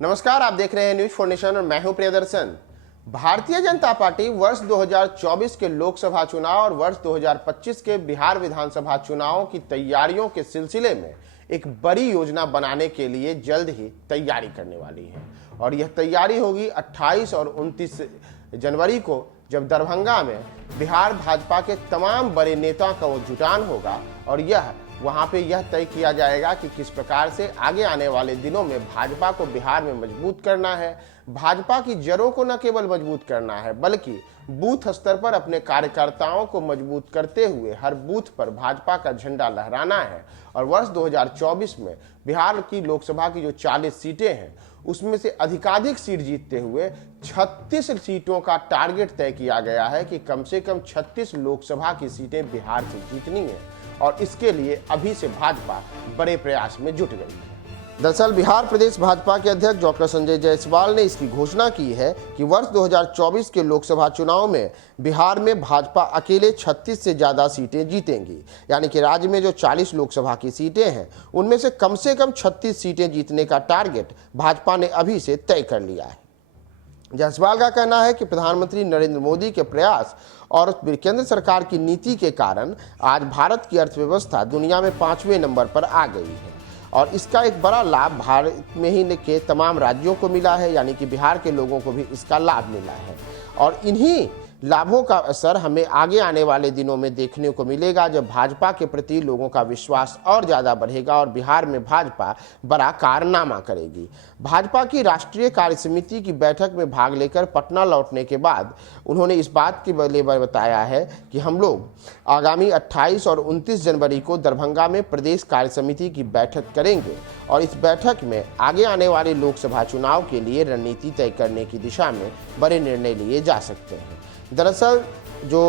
नमस्कार, आप देख रहे हैं न्यूज 4 नेशन और मैं हूं प्रियदर्शन। भारतीय जनता पार्टी वर्ष 2024 के लोकसभा चुनाव और वर्ष 2025 के बिहार विधानसभा चुनावों की तैयारियों के सिलसिले में एक बड़ी योजना बनाने के लिए जल्द ही तैयारी करने वाली है। और यह तैयारी होगी 28 और 29 जनवरी को, जब दरभंगा में बिहार भाजपा के तमाम बड़े नेताओं का वो जुटान होगा और वहां पे यह तय किया जाएगा कि किस प्रकार से आगे आने वाले दिनों में भाजपा को बिहार में मजबूत करना है। भाजपा की जड़ों को न केवल मजबूत करना है, बल्कि बूथ स्तर पर अपने कार्यकर्ताओं को मजबूत करते हुए हर बूथ पर भाजपा का झंडा लहराना है। और वर्ष 2024 में बिहार की लोकसभा की जो 40 सीटें हैं, उसमें से अधिकाधिक सीट जीतते हुए 36 सीटों का टारगेट तय किया गया है कि कम से कम 36 लोकसभा की सीटें बिहार से जीतनी है। और इसके लिए अभी से भाजपा बड़े प्रयास में जुट गई है। दरअसल बिहार प्रदेश भाजपा के अध्यक्ष डॉक्टर संजय जायसवाल ने इसकी घोषणा की है कि वर्ष 2024 के लोकसभा चुनाव में बिहार में भाजपा अकेले 36 से ज़्यादा सीटें जीतेंगी। यानी कि राज्य में जो 40 लोकसभा की सीटें हैं, उनमें से कम 36 सीटें जीतने का टारगेट भाजपा ने अभी से तय कर लिया है। जायसवाल का कहना है कि प्रधानमंत्री नरेंद्र मोदी के प्रयास और केंद्र सरकार की नीति के कारण आज भारत की अर्थव्यवस्था दुनिया में 5वें नंबर पर आ गई है। और इसका एक बड़ा लाभ भारत में ही के तमाम राज्यों को मिला है, यानी कि बिहार के लोगों को भी इसका लाभ मिला है। और इन्हीं लाभों का असर हमें आगे आने वाले दिनों में देखने को मिलेगा, जब भाजपा के प्रति लोगों का विश्वास और ज़्यादा बढ़ेगा और बिहार में भाजपा बड़ा कारनामा करेगी। भाजपा की राष्ट्रीय कार्य समिति की बैठक में भाग लेकर पटना लौटने के बाद उन्होंने इस बात के लिए बताया है कि हम लोग आगामी 28 और 29 जनवरी को दरभंगा में प्रदेश कार्य समिति की बैठक करेंगे और इस बैठक में आगे आने वाले लोकसभा चुनाव के लिए रणनीति तय करने की दिशा में बड़े निर्णय लिए जा सकते हैं। दरअसल जो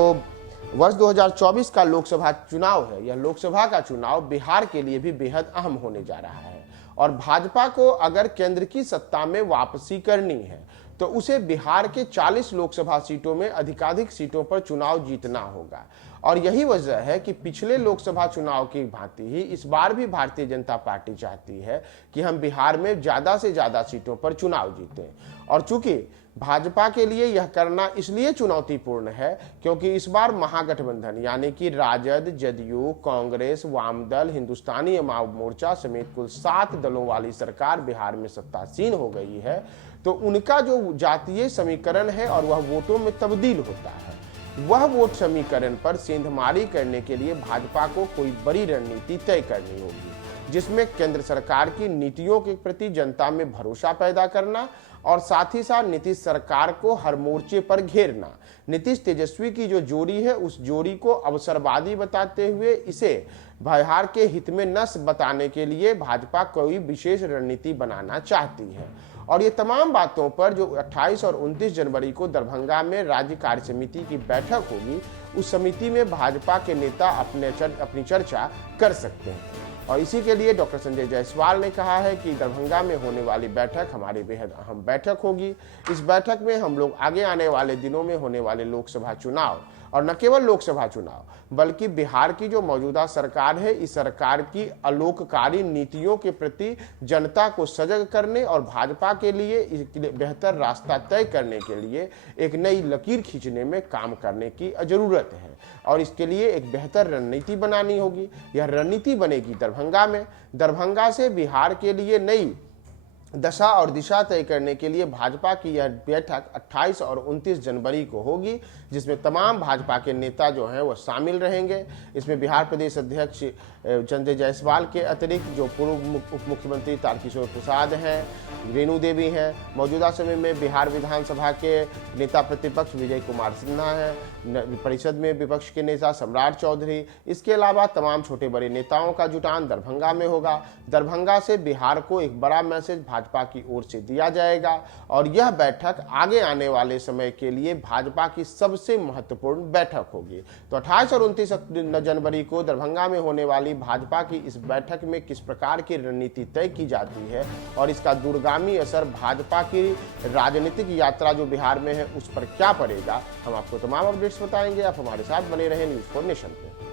वर्ष 2024 का लोकसभा चुनाव है, यह लोकसभा का चुनाव बिहार के लिए भी बेहद अहम होने जा रहा है। और भाजपा को अगर केंद्र की सत्ता में वापसी करनी है तो उसे बिहार के 40 लोकसभा सीटों में अधिकाधिक सीटों पर चुनाव जीतना होगा। और यही वजह है कि पिछले लोकसभा चुनाव की भांति ही इस बार भी भारतीय जनता पार्टी चाहती है कि हम बिहार में ज़्यादा से ज़्यादा सीटों पर चुनाव जीतें। और चूंकि भाजपा के लिए यह करना इसलिए चुनौतीपूर्ण है क्योंकि इस बार महागठबंधन यानी कि राजद, जदयू, कांग्रेस, वामदल, हिंदुस्तानी अवाम मोर्चा समेत कुल 7 दलों वाली सरकार बिहार में सत्तासीन हो गई है। तो उनका जो जातीय समीकरण है और वह वोटों में तब्दील होता है, वह वोट समीकरण पर सेंधमारी करने के लिए भाजपा को कोई बड़ी रणनीति तय करनी होगी, जिसमें केंद्र सरकार की नीतियों के प्रति जनता में भरोसा पैदा करना और साथ ही साथ नीतीश सरकार को हर मोर्चे पर घेरना। नीतीश तेजस्वी की जो जोड़ी है, उस जोड़ी को अवसरवादी बताते हुए इसे बिहार के हित में न बताने के लिए भाजपा कोई विशेष रणनीति बनाना चाहती है। और ये तमाम बातों पर जो 28 और 29 जनवरी को दरभंगा में राज्य कार्य समिति की बैठक होगी, उस समिति में भाजपा के नेता अपनी चर्चा कर सकते हैं। और इसी के लिए डॉक्टर संजय जायसवाल ने कहा है कि दरभंगा में होने वाली बैठक हमारी बेहद अहम बैठक होगी। इस बैठक में हम लोग आगे आने वाले दिनों में होने वाले लोकसभा चुनाव और न केवल लोकसभा चुनाव बल्कि बिहार की जो मौजूदा सरकार है, इस सरकार की अलोककारी नीतियों के प्रति जनता को सजग करने और भाजपा के लिए बेहतर रास्ता तय करने के लिए एक नई लकीर खींचने में काम करने की जरूरत है। और इसके लिए एक बेहतर रणनीति बनानी होगी। यह रणनीति बनेगी दरभंगा में। दरभंगा से बिहार के लिए नई दशा और दिशा तय करने के लिए भाजपा की यह बैठक 28 और 29 जनवरी को होगी, जिसमें तमाम भाजपा के नेता जो हैं वो शामिल रहेंगे। इसमें बिहार प्रदेश अध्यक्ष संजय जायसवाल के अतिरिक्त जो पूर्व उप मुख्यमंत्री तारकिशोर प्रसाद हैं, रेणु देवी हैं, मौजूदा समय में बिहार विधानसभा के नेता प्रतिपक्ष विजय कुमार सिन्हा हैं, परिषद में विपक्ष के नेता सम्राट चौधरी, इसके अलावा तमाम छोटे बड़े नेताओं का जुटान दरभंगा में होगा। दरभंगा से बिहार को एक बड़ा मैसेज भाजपा की ओर से दिया जाएगा और यह बैठक आगे आने वाले समय के लिए भाजपा की सबसे महत्वपूर्ण बैठक होगी। तो 28 और 29 जनवरी को दरभंगा में होने वाली भाजपा की इस बैठक में किस प्रकार की रणनीति तय की जाती है और इसका दूरगामी असर भाजपा की राजनीतिक यात्रा जो बिहार में है उस पर क्या पड़ेगा, हम आपको तमाम अपडेट्स बताएंगे। आप हमारे साथ बने रहें न्यूज 4 नेशन पे।